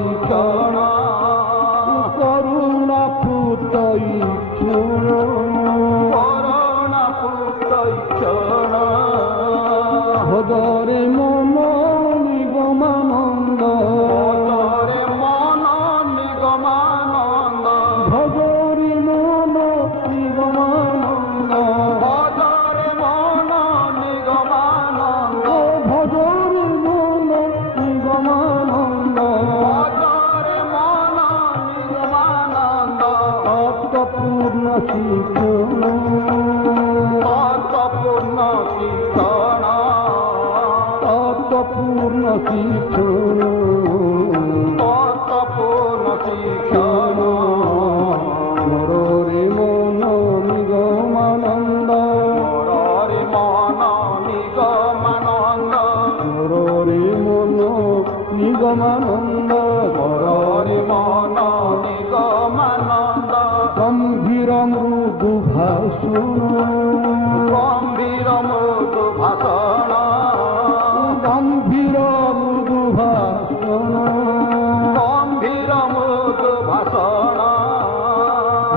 পুতই ক্ষণ করুণা পুতই ক্ষণ করুণা পুতই ক্ষণ ভজরে মন নিগমানন্দ ভজরে মন নিগমানন্দ ভজরে মন নিগমানন্দ ভজরে মন নিগমানন্দ ভজরে মন নিগমানন্দ ভজরে মন নিগমানন্দ অর্থপূর্ণ শিক্ষণ অর্থপূর্ণ শিক্ষণ অর্থপূর্ণ শিক্ষণ অর্থপূর্ণ শিক্ষণ মররে মন নিগমানন্দ মররে মন নিগমানন্দ মররে মন নিগমানন্দ মররে মন নিগমানন্দ গম্ভীর মৃদু ভাষণ গম্ভীর মৃদু ভাষণ গম্ভীর মৃদু ভাষণ গম্ভীর মৃদু ভাষণ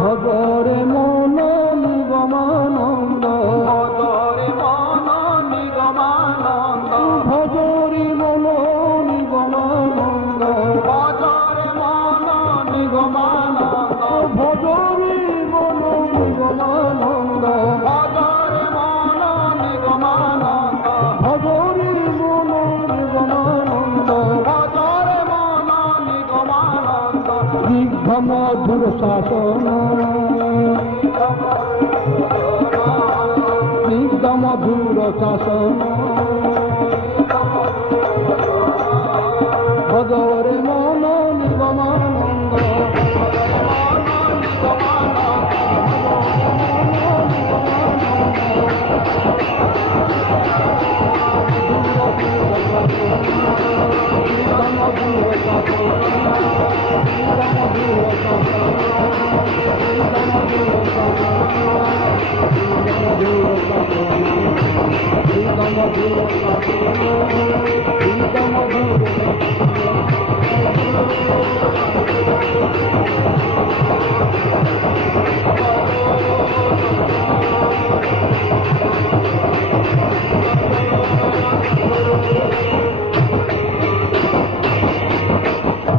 ভজরে মন নিগমানন্দ ভজরে মন নিগমানন্দ ভজরে মন নিগমানন্দ ভজরে মন নিগমানন্দ ভজরে মন নিগমানন্দ ভজরে মন নিগমানন্দ ভজরে মন নিগমানন্দ ভজরে মন নিগমানন্দ স্নিগ্ধ মধুর শাসন স্নিগ্ধ মধুর শাসন ভজরে মন নিগমানন্দ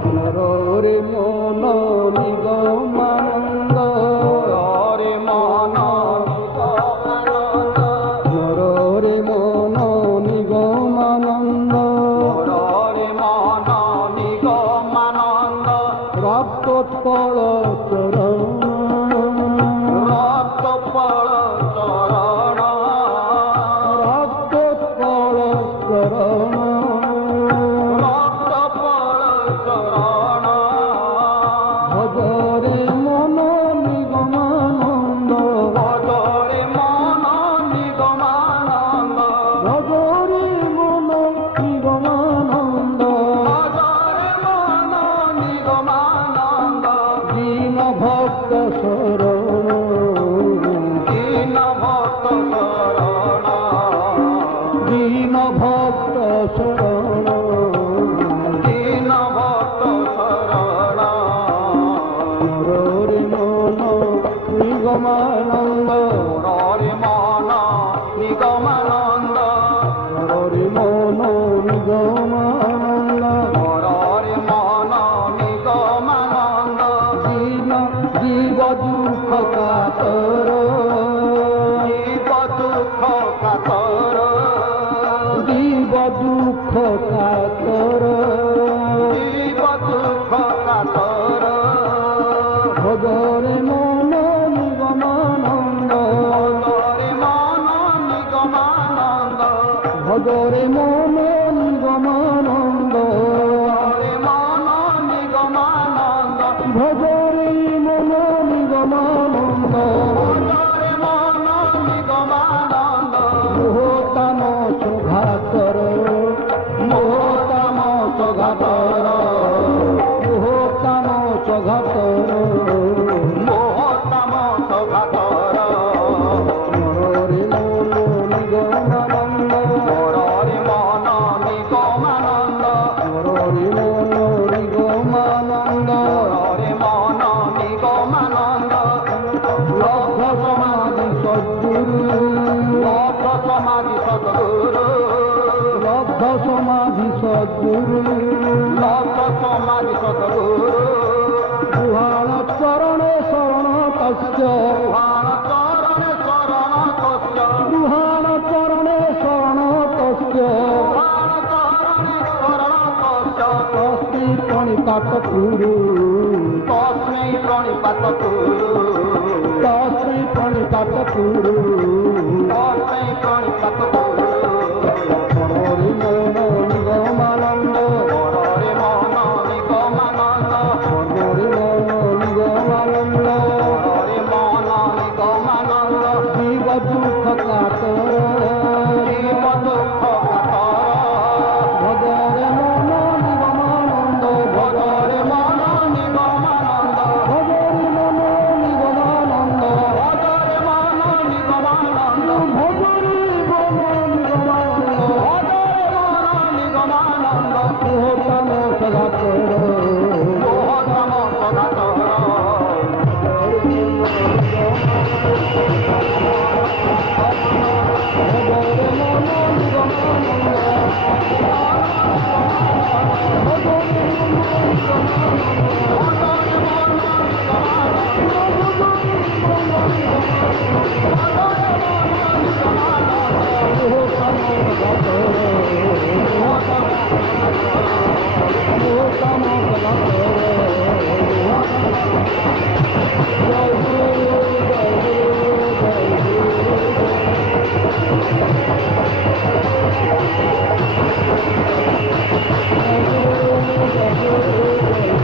মররে মন নিগমানন্দ মররে মন নিগমানন্দ মররে মন নিগমানন্দ মররে মন নিগমানন্দ রক্তোৎপল চরণ রক্তোৎপল চরণ রক্তোৎপল চরণ ভজরে মন নিগমানন্দ ভজরে মন নিগমানন্দ ভজরে মন নিগমানন্দ ভজরে মন নিগমানন্দ দীন ভক্ত শরণ দীন ভক্ত শরণ দীন ভক্ত শরণ দীন ভক্ত শরণ মররে মন নিগমানন্দ মররে মন নিগমানন্দ মররে মন নিগমানন্দ মররে মন নিগমানন্দ জীব सद्गुरु लक्ष समाज सतगुरु गुहाण चरणे शरण तस्य गुहाण चरणे शरण तस्य गुहाण चरणे शरण तस्य गुहाण चरणे शरण तस्य तस्मै प्रणिपात कुरु तस्मै प्रणिपात कुरु तस्मै प्रणिपात कुरु तस्मै प्रणिपात कुरु हरि मन निगमानन्द हरे मन निगमानन्द हरि मन निगमानन्द हरे मन निगमानन्द जीव दुःख कातर जीव दुःख कातर भजरे मन निगमानन्द भजरे मन निगमानन्द भजरे मन निगमानन्द भजरे मन निगमानन्द भजरे मन निगमानन्द भजरे मन निगमानन्द मोहतम सदा कर मोहतम सदा कर भजरे मन निगमानन्द Thank you.